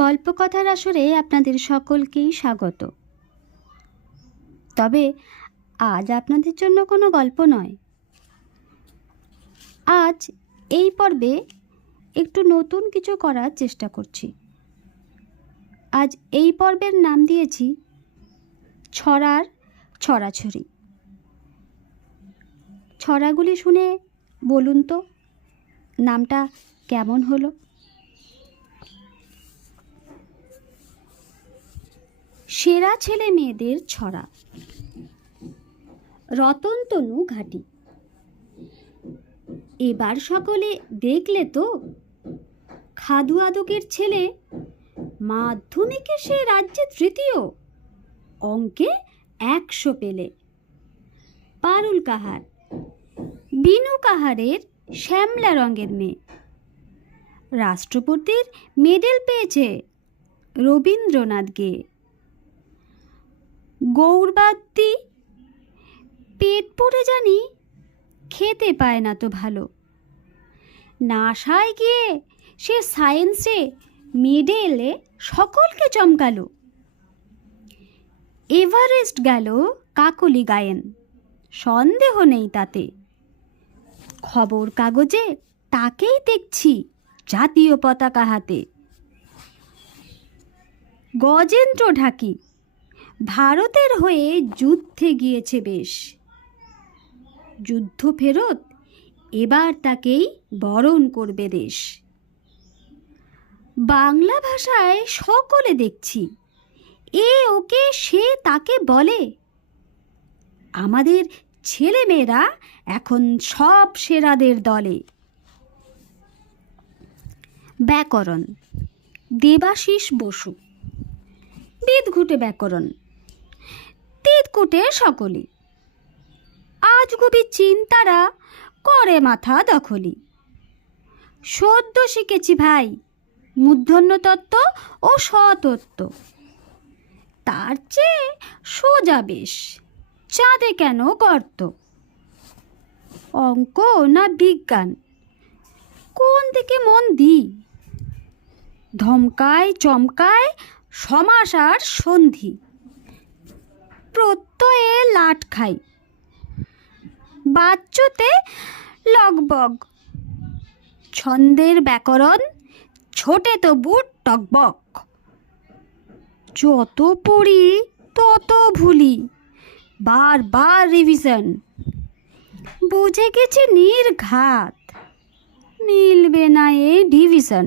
গল্পকথার আসরে আপনাদের সকলকেই স্বাগত। তবে আজ আপনাদের জন্য কোনো গল্প নয়। আজ এই পর্বে একটু নতুন কিছু করার চেষ্টা করছি। আজ এই পর্বের নাম দিয়েছি ছড়ার ছড়াছড়ি। ছড়াগুলি শুনে বলুন তো নামটা কেমন হলো? সেরা ছেলে মেয়েদের ছড়া। রতনতনু ঘাটি। এবার সকলে দেখলে তো, খাদু আদকের ছেলে মাধ্যমিকে সে রাজ্যে তৃতীয়, অঙ্কে 100 পেলে। পারুল কাহার, বিনু কাহারের শ্যামলা রঙের মেয়ে, রাষ্ট্রপতির মেডেল পেয়েছে রবীন্দ্রনাথ গেয়ে। গৌরবাদ্দি পেট পড়ে জানি খেতে পায় না তো ভালো, নাসায় গিয়ে সে সায়েন্সে মেডেলে সকলকে চমকালো। এভারেস্ট গেল কাকলি গায়েন, সন্দেহ নেই তাতে। খবর কাগজে তাকেই দেখছি জাতীয় পতাকা হাতে। গজেন্দ্র ঢাকি ভারতের হয়ে যুদ্ধে গিয়েছে বেশ, যুদ্ধ ফেরত এবার তাকেই বরণ করবে দেশ। বাংলা ভাষায় সকলে দেখছি এ ওকে সে তাকে বলে, আমাদের ছেলেমেয়েরা এখন সব সেরাদের দলে। ব্যাকরণ, দেবাশিস বসু। বিদঘুটে ব্যাকরণ, তিতকুটে সকলে। আজগুবি চিন্তারা করে মাথা দখলি। সদ্য শিখেছি ভাই মূর্ধন্য তত্ত্ব ও স্বতত্ত্ব, তার চেয়ে সোজা বেশ, চাঁদে কেন গর্ত। অঙ্ক না বিজ্ঞান, কোন দিকে মন দিই? ধমকায় চমকায় সমাস আর সন্ধি, প্রত্যয়ে লাট খাই, বাচ্যতে লগবগ। ছন্দের ব্যাকরণ ছোটে তো বুট টকবক। যত পড়ি তত ভুলি, বারবার রিভিশন। বুঝে গেছি নির্ঘাত, মিলবে না এ ডিভিশন।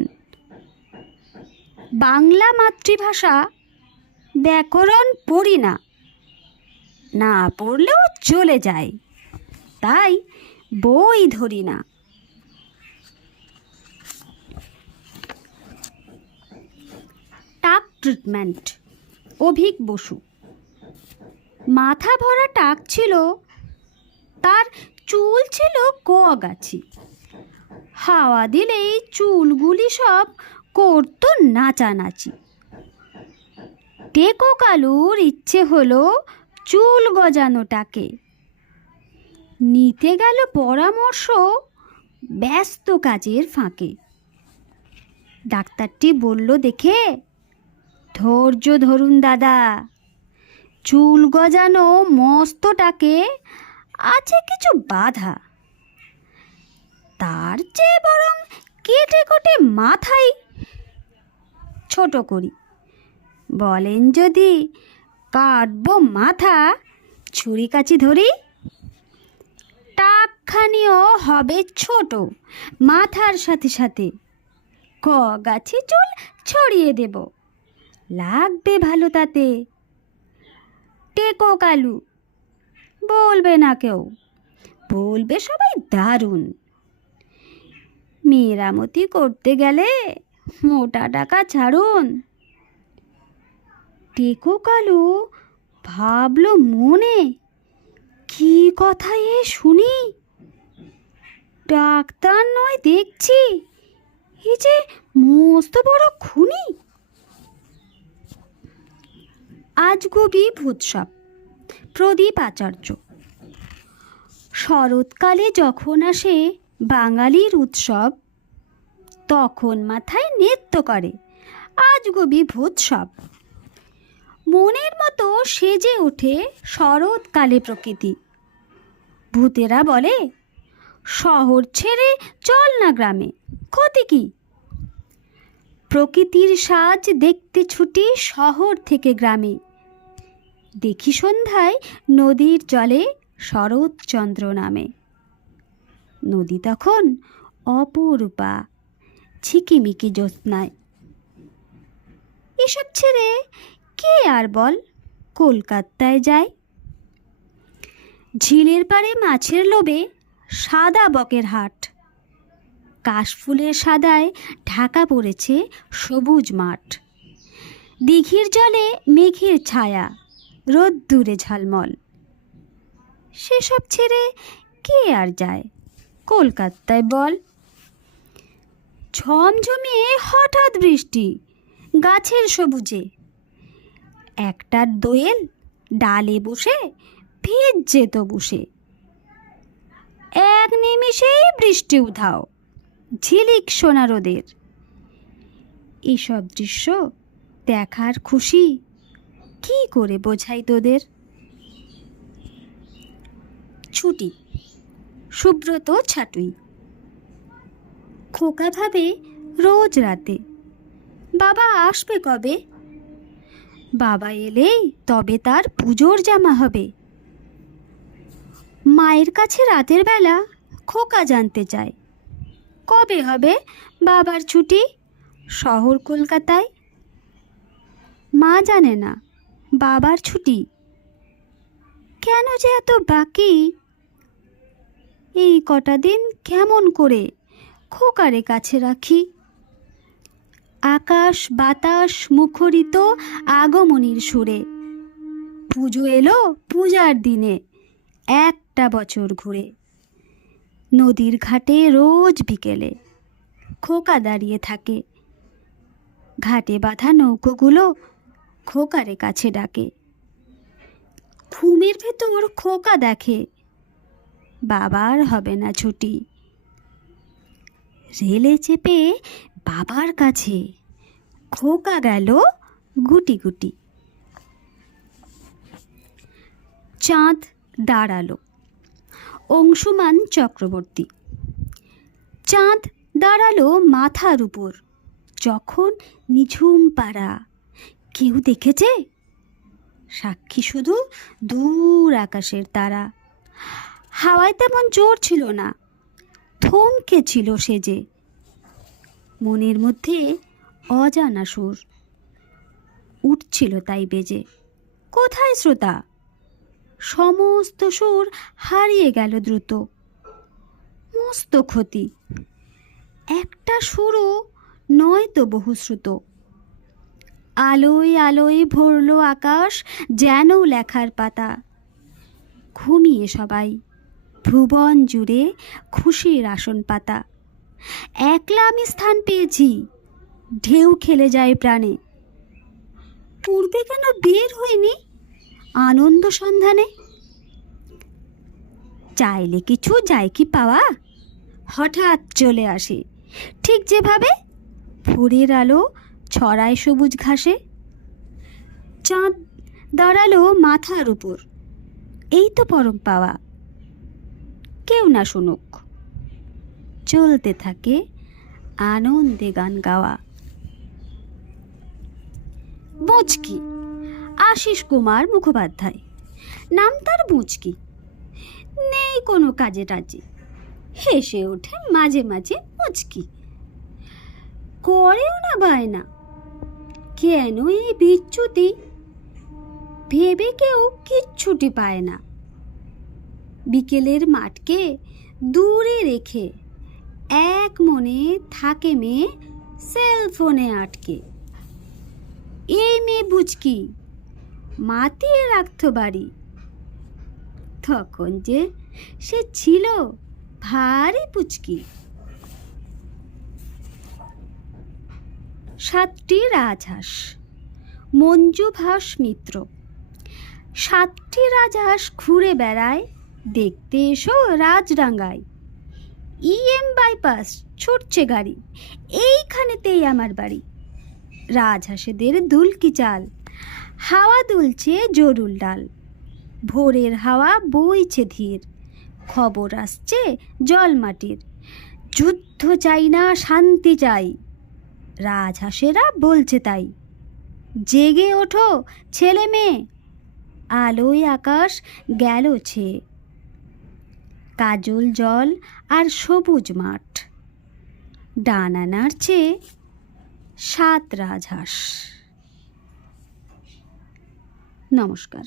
বাংলা মাতৃভাষা ব্যাকরণ পড়ি না, না পড়লেও চলে যায়, তাই বই ধরি না। টাক ট্রিটমেন্ট, অভিক বসু। মাথা ভরা টাক ছিল, তার চুল ছিল গোয়াগাছি। হাওয়া দিলেই চুলগুলি সব করতো নাচানাচি। টেকো কালুর ইচ্ছে হলো চুল গজানোটাকে, নিতে গেল পরামর্শ ব্যস্ত কাজের ফাঁকে। ডাক্তারটি বলল দেখে, ধৈর্য ধরুন দাদা, চুল গজানো মস্তটাকে আছে কিছু বাধা, তার চেয়ে বরং কেটে কেটে মাথায় ছোট করি। বলেন যদি কাটবো মাথা ছুরি কাচি ধরি, টাকখানিও হবে ছোট মাথার সাথে সাথে। গাছি চুল ছড়িয়ে দেব, লাগবে ভালো তাতে। টেকো কালু, বলবে না কেউ, বলবে সবাই দারুণ। মেরামতি করতে গেলে মোটা টাকা ছাড়ুন। টেকো কালু ভাবলো মনে, কি কথা এ শুনি, ডাক্তার নয় দেখছি, এই যে মস্ত বড় খুনি। আজগুবি ভূতসাপ, প্রদীপ আচার্য। শরৎকালে যখন আসে বাঙালির উৎসব, তখন মাথায় নৃত্য করে আজগুবি ভূত সব। মনের মতো সেজে ওঠে শরৎকালে প্রকৃতি। ভূতেরা বলে, শহর ছেড়ে চল না গ্রামে, ক্ষতি কি? প্রকৃতির সাজ দেখতে ছুটি শহর থেকে গ্রামে। দেখি সন্ধ্যায় নদীর জলে শরৎচন্দ্র নামে। নদী তখন অপরূপা, ঝিকিমিকি জ্যোৎস্নায়। এসব ছেড়ে কে আর বল কলকাতায় যায়? ঝিলের পাড়ে মাছের লোভে সাদা বকের হাট। কাশফুলের সাদায় ঢাকা পড়েছে সবুজ মাঠ। দিঘির জলে মেঘের ছায়া, রোদ্দুরে ঝলমল। সেসব ছেড়ে কে আর যায় কলকাতায় বল? ঝমঝমিয়ে হঠাৎ বৃষ্টি গাছের সবুজে। একটার দোয়েল ডালে বসে ভিজছে তো বসে। এক নিমিষেই বৃষ্টি উধাও, ঝিলিক সোনা রোদের। এসব দৃশ্য দেখার খুশি কি করে বোঝাই তোদের? ছুটি, সুব্রত ছাটুই। খোকা ভাবে রোজ রাতে, বাবা আসবে কবে? বাবা এলেই তবে তার পুজোর জামা হবে। মায়ের কাছে রাতের বেলা খোকা জানতে চায়, কবে হবে বাবার ছুটি শহর কলকাতায়? মা জানে না বাবার ছুটি কেন যে এত বাকি। এই কটা দিন কেমন করে খোকারে কাছে রাখি। আকাশ বাতাস মুখরিত আগমনীর সুরে। পুজো এলো পূজার দিনে একটা বছর ঘুরে। নদীর ঘাটে রোজ বিকেলে খোকা দাঁড়িয়ে থাকে। ঘাটে বাঁধা নৌকোগুলো খোকারে কাছে ডাকে। ঘুমের ভেতর খোকা দেখে বাবার হবে না ছুটি। রেলে চেপে বাবার কাছে খোকা গেল গুটি গুটি। চাঁদ দাঁড়ালো, অংশুমান চক্রবর্তী। চাঁদ দাঁড়ালো মাথার উপর, যখন নিঝুম পাড়া। কেউ দেখেছে? সাক্ষী শুধু দূর আকাশের তারা। হাওয়ায় তেমন জোর ছিল না, থমকে ছিল সে যে। মনের মধ্যে অজানা সুর উঠছিল তাই বেজে। কোথায় শ্রোতা? সমস্ত সুর হারিয়ে গেল দ্রুত। মস্ত ক্ষতি, একটা সুরও নয় তো বহুশ্রুত। আলোয় আলোয় ভরল আকাশ যেন লেখার পাতা। ঘুমিয়ে সবাই, ভুবন জুড়ে খুশির আসন পাতা। একলা আমি স্থান পেয়েছি, ঢেউ খেলে যায় প্রাণে। পূর্বে কেন বের হইনি আনন্দ সন্ধানে? চাইলে কিছু যায় কি পাওয়া, হঠাৎ চলে আসে ঠিক যেভাবে ভোরের আলো ছড়ায় সবুজ ঘাসে। চাঁদ দাঁড়ালো মাথার উপর, এই তো পরম পাওয়া। কেউ না শুনুক, চলতে থাকে আনন্দে গান গাওয়া। মুচকি, আশিস কুমার মুখোপাধ্যায়। নাম তার মুচকি। নেই কোনো কাজে টাজে, হেসে ওঠে মাঝে মাঝে মুচকি। করেও না বায়না, কেন এই বিচ্যুতি? ভেবে কেউ কিচ্ছুটি পায় না। বিকেলের মাঠকে দূরে রেখে এক মনে থাকে মেয়ে সেলফোনে আটকে। এই মেয়ে বুচকি মাতিয়ে রাখত বাড়ি। তখন যে সে ছিল ভারী পুচকি। 7টি রাজহাঁস। মঞ্জু ভাস মিত্র। 7টি রাজহাঁস ঘুরে বেড়ায়, দেখতে এসো রাজডাঙ্গায়। ইএম বাইপাস ছুটছে গাড়ি, এইখানেতেই আমার বাড়ি। রাজহাঁসেদের দুলকি চাল, হাওয়া দুলছে জরুল ডাল, ভোরের হাওয়া বইছে ধীর, খবর আসছে জল মাটির, যুদ্ধ চাই না শান্তি চাই, রাজহাঁসেরা বলছে তাই। জেগে ওঠো ছেলে মেয়ে, আলোয় আকাশ গেল ছেয়ে, কাজল জল আর সবুজ মাঠ, ডানা নাড়ছে 7 রাজহাঁস। নমস্কার।